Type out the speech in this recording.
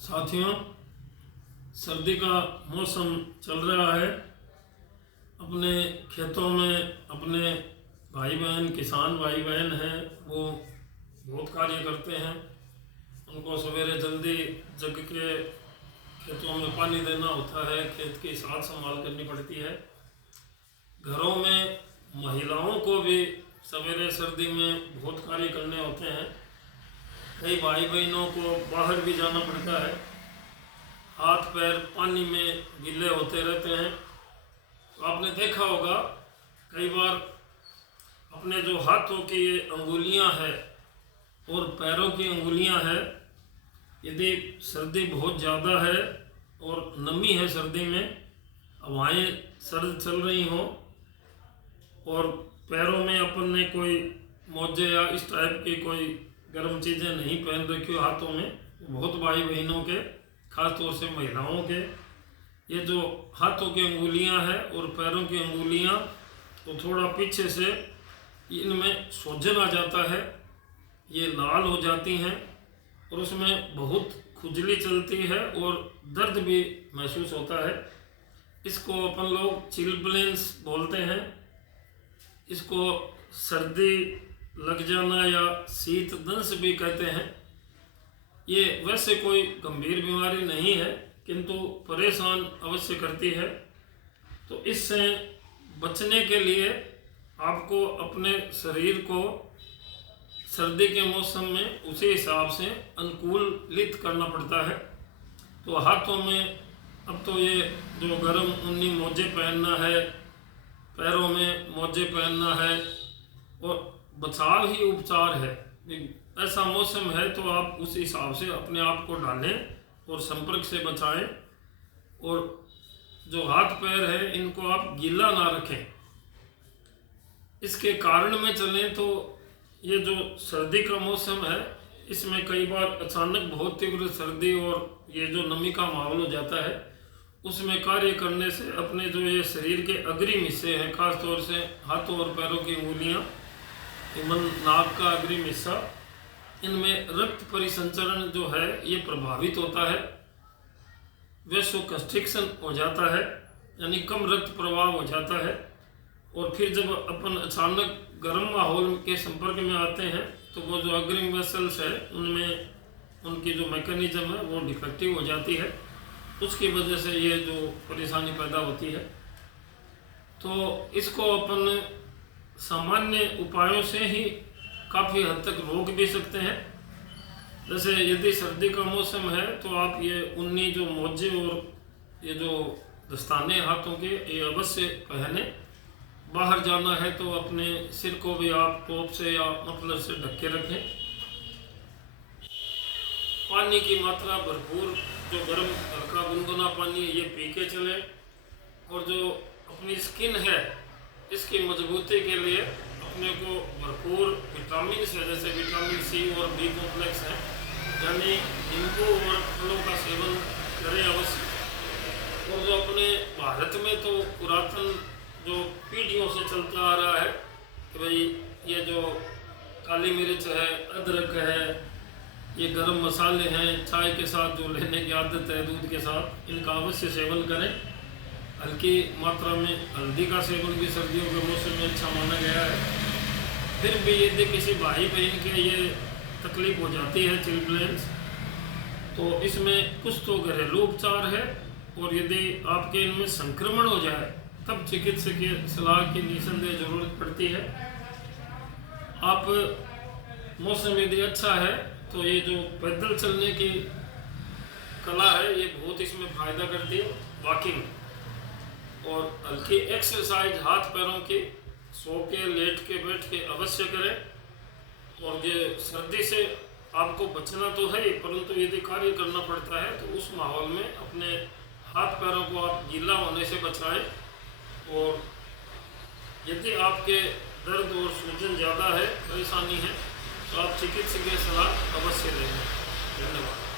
साथियों, सर्दी का मौसम चल रहा है। अपने खेतों में अपने भाई बहन किसान भाई बहन हैं, वो बहुत कार्य करते हैं। उनको सवेरे जल्दी जग के खेतों में पानी देना होता है, खेत की साथ संभाल करनी पड़ती है। घरों में महिलाओं को भी सवेरे सर्दी में बहुत कार्य करने होते हैं। कई भाई बहनों को बाहर भी जाना पड़ता है, हाथ पैर पानी में गीले होते रहते हैं। तो आपने देखा होगा कई बार अपने जो हाथों की ये अंगुलियां हैं और पैरों की अंगुलियां हैं, यदि सर्दी बहुत ज़्यादा है और नमी है सर्दी में, हवाएं सर्द चल रही हों और पैरों में अपन ने कोई मोजे या इस टाइप की कोई गर्म चीज़ें नहीं पहन रखी हो हाथों में, बहुत भाई बहनों के, खास तौर से महिलाओं के, ये जो हाथों की अंगुलियां हैं और पैरों की अंगुलियां, तो थोड़ा पीछे से इनमें सूजन आ जाता है, ये लाल हो जाती हैं और उसमें बहुत खुजली चलती है और दर्द भी महसूस होता है। इसको अपन लोग चिलब्लेंस बोलते हैं। इसको सर्दी लग जाना या शीत दंश भी कहते हैं। ये वैसे कोई गंभीर बीमारी नहीं है, किंतु परेशान अवश्य करती है। तो इससे बचने के लिए आपको अपने शरीर को सर्दी के मौसम में उसी हिसाब से अनुकूलित करना पड़ता है। तो हाथों में अब तो ये जो गर्म ऊनी मोजे पहनना है, पैरों में मोजे पहनना है और बचाव ही उपचार है। ऐसा मौसम है तो आप उस हिसाब से अपने आप को डालें और संपर्क से बचाएं। और जो हाथ पैर है इनको आप गीला ना रखें। इसके कारण में चलें तो ये जो सर्दी का मौसम है, इसमें कई बार अचानक बहुत तीव्र सर्दी और ये जो नमी का माहौल हो जाता है, उसमें कार्य करने से अपने जो ये शरीर के अग्रिम हिस्से हैं, खास तौर से हाथों और पैरों की अंगुलियां, इवन नाक का अग्रिम हिस्सा, इनमें रक्त परिसंचरण जो है ये प्रभावित होता है, वैसोकंस्ट्रिक्शन हो जाता है, यानी कम रक्त प्रवाह हो जाता है। और फिर जब अपन अचानक गर्म माहौल के संपर्क में आते हैं तो वो जो अग्रिम वेसल्स है उनमें उनकी जो मैकेनिज्म है वो डिफेक्टिव हो जाती है। उसकी वजह से ये जो परेशानी पैदा होती है, तो इसको अपन सामान्य उपायों से ही काफ़ी हद तक रोक भी सकते हैं। जैसे यदि सर्दी का मौसम है तो आप ये ऊनी जो मोजे और ये जो दस्ताने हाथों के, ये अवश्य पहने। बाहर जाना है तो अपने सिर को भी आप टोप से या मफलर से ढक के रखें। पानी की मात्रा भरपूर, जो गर्म हल्का गुनगुना पानी ये पी के चले। और जो अपनी स्किन है इसकी मजबूती के लिए अपने को भरपूर विटामिन है, जैसे विटामिन सी और बी कॉम्प्लेक्स है, यानी नींबू और फलों का सेवन करें अवश्य। और जो अपने भारत में तो पुरातन जो पीढ़ियों से चलता आ रहा है कि भाई ये जो काली मिर्च है, अदरक है, ये गरम मसाले हैं, चाय के साथ जो लेने की आदत है दूध के साथ, इनका अवश्य सेवन करें। हल्की मात्रा में हल्दी का सेवन भी सर्दियों के मौसम में अच्छा माना गया है। फिर भी यदि किसी भाई बहन के ये तकलीफ हो जाती है चिलब्लेंस, तो इसमें कुछ तो घरेलू उपचार है। और यदि आपके इनमें संक्रमण हो जाए तब चिकित्सकीय सलाह की निसंदेह जरूरत पड़ती है। आप मौसम यदि अच्छा है तो ये जो पैदल चलने की कला है ये बहुत इसमें फ़ायदा करती है, वॉकिंग। और हल्की एक्सरसाइज हाथ पैरों की सो के, लेट के, बैठ के अवश्य करें। और ये सर्दी से आपको बचना तो है ही, परंतु यदि कार्य करना पड़ता है तो उस माहौल में अपने हाथ पैरों को आप गीला होने से बचाएं। और यदि आपके दर्द और सूजन ज़्यादा है, परेशानी है, तो आप चिकित्सकीय सलाह अवश्य लें। धन्यवाद।